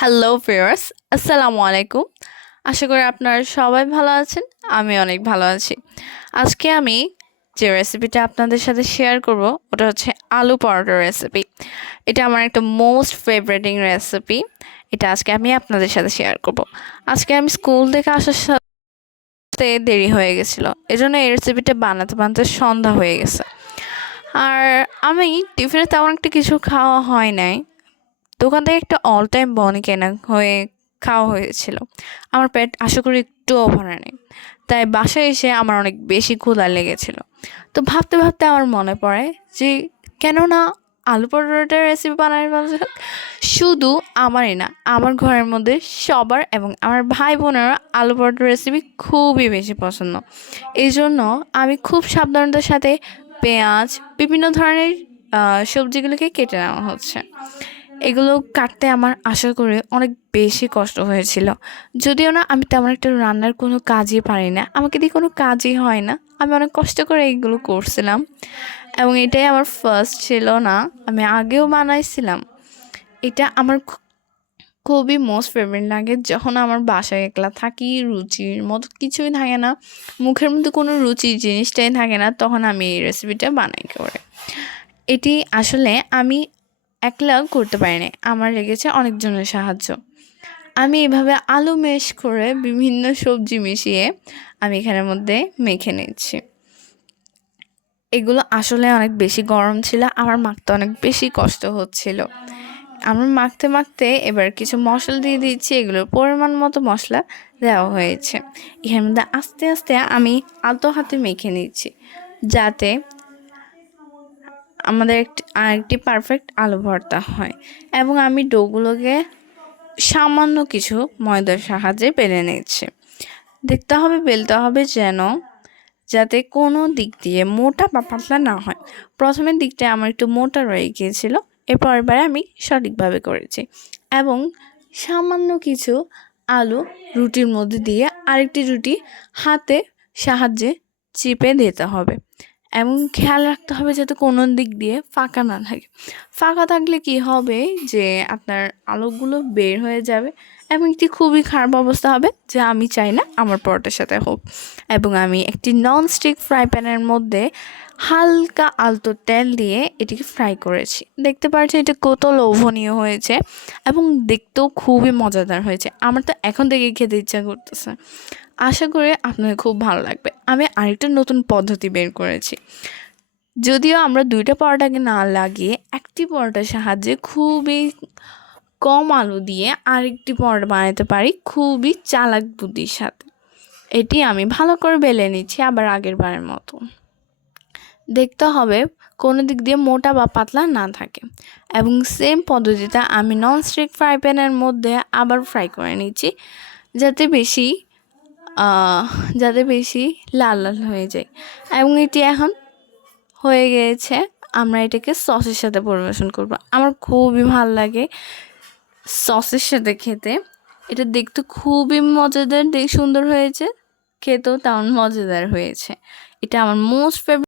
Hello viewers, আসসালামু আলাইকুম। আশা করি আপনারা সবাই ভালো আছেন। আমি অনেক ভালো আছি। আজকে আমি যে রেসিপিটা আপনাদের সাথে শেয়ার করব ওটা হচ্ছে আলু পরোটার রেসিপি। এটা আমার একটা মোস্ট ফেভারিটিং রেসিপি। এটা আজকে আমি আপনাদের সাথে শেয়ার করব। আজকে আমি স্কুল থেকে আসার সাথে দেরি হয়ে গেছিল, এজন্য এই রেসিপিটা বানাতে বানাতে সন্ধ্যা হয়ে গেছে। আর আমি টিফিনে তেমন একটা কিছু খাওয়া হয় নাই। দোকান থেকে একটা অল টাইম বনি কেনা হয়ে খাওয়া হয়েছিল। আমার পেট আশা করি একটুও ভরে নেই, তাই বাসায় এসে আমার অনেক বেশি ক্ষুধা লেগেছিল। তো ভাবতে ভাবতে আমার মনে পড়ে যে কেন না আলু পরোটার রেসিপি বানানো যাক। শুধু আমারই না, আমার ঘরের মধ্যে সবার এবং আমার ভাই বোনেরা আলু পরোটার রেসিপি খুবই বেশি পছন্দ। এই জন্য আমি খুব সাবধানতার সাথে পেঁয়াজ, বিভিন্ন ধরনের সবজিগুলোকে কেটে নেওয়া হচ্ছে। এগুলো কাটতে আমার আশা করি অনেক বেশি কষ্ট হয়েছিল। যদিও না আমি তেমন একটা রান্নার কোনো কাজই পারি না, আমাকে দিয়ে কোনো কাজই হয় না। আমি অনেক কষ্ট করে এইগুলো করছিলাম এবং এটাই আমার ফার্স্ট ছিল না, আমি আগেও বানাইছিলাম। এটা আমার খুবই মোস্ট ফেভারিট লাগে যখন আমার বাসায় একলা থাকি, রুচির মতো কিছুই থাকে না, মুখের মধ্যে কোনো রুচির জিনিসটাই থাকে না, তখন আমি এই রেসিপিটা বানাই করে। এটি আসলে আমি একলা করতে পারিনি, আমার লেগেছে অনেকজনের সাহায্য। আমি এভাবে আলু মেশ করে বিভিন্ন সবজি মিশিয়ে আমি এখানের মধ্যে মেখে নিচ্ছি। এগুলো আসলে অনেক বেশি গরম ছিল, আমার মাখতে অনেক বেশি কষ্ট হচ্ছিল। আমার মাখতে মাখতে এবার কিছু মশলা দিয়ে দিচ্ছি, এগুলোর পরিমাণ মতো মশলা দেওয়া হয়েছে। এর মধ্যে আস্তে আস্তে আমি আলতো হাতে মেখে নিচ্ছি, যাতে আমাদের আরেকটি পারফেক্ট আলু ভর্তা হয়। এবং আমি ডোগুলোকে সামান্য কিছু ময়দার সাহায্যে বেলে নিচ্ছি। দেখতে হবে, বেলতে হবে যাতে কোনো দিক দিয়ে মোটা বা পাতলা না হয়। প্রথমের দিকটায় আমার একটু মোটা রয়ে গিয়েছিল, এবারে আমি সঠিকভাবে করেছি। এবং সামান্য কিছু আলু রুটির মধ্যে দিয়ে আরেকটি রুটি হাতে সাহায্যে চিপে দিতে হবে এবং খেয়াল রাখতে হবে যাতে কোনো দিক দিয়ে ফাঁকা না থাকে। ফাঁকা থাকলে কি হবে যে আপনার আলুগুলো বের হয়ে যাবে এবং একটি খুবই খারাপ অবস্থা হবে, যা আমি চাই না আমার পরোটার সাথে হোক। এবং আমি একটি ননস্টিক ফ্রাই প্যানের মধ্যে হালকা আলতো তেল দিয়ে এটিকে ফ্রাই করেছি। দেখতে পাচ্ছি এটা কত লোভনীয় হয়েছে এবং দেখতেও খুবই মজাদার হয়েছে। আমার তো এখন থেকেই খেতে ইচ্ছা করতেছে। আশা করি আপনাদের খুব ভালো লাগবে। আমি আরেকটা নতুন পদ্ধতি বের করেছি। যদিও আমরা দুইটা পরোটাকে না লাগিয়ে একটি পরোটার সাহায্যে খুবই কম আলু দিয়ে আরেকটি পরোটা বানাতে পারি খুবই চালাক বুদ্ধির সাথে। এটি আমি ভালো করে বেলে নিচ্ছি আবার আগের বারের মতো। দেখতে হবে কোনো দিক দিয়ে মোটা বা পাতলা না থাকে। এবং সেম পদ্ধতিতে আমি ননস্টিক ফ্রাই প্যানের মধ্যে আবার ফ্রাই করে নিচ্ছি, যাতে বেশি যাতে বেশি লাল লাল হয়ে যায়। এবং এটি এখন হয়ে গিয়েছে, আমরা এটাকে সসের সাথে পরিবেশন করব। আমার খুবই ভালো লাগে সসের সাথে খেতে। এটা দেখতে খুবই মজাদার, সুন্দর হয়েছে, খেতেও তেমন মজাদার হয়েছে। এটা আমার মোস্ট ফেভারিট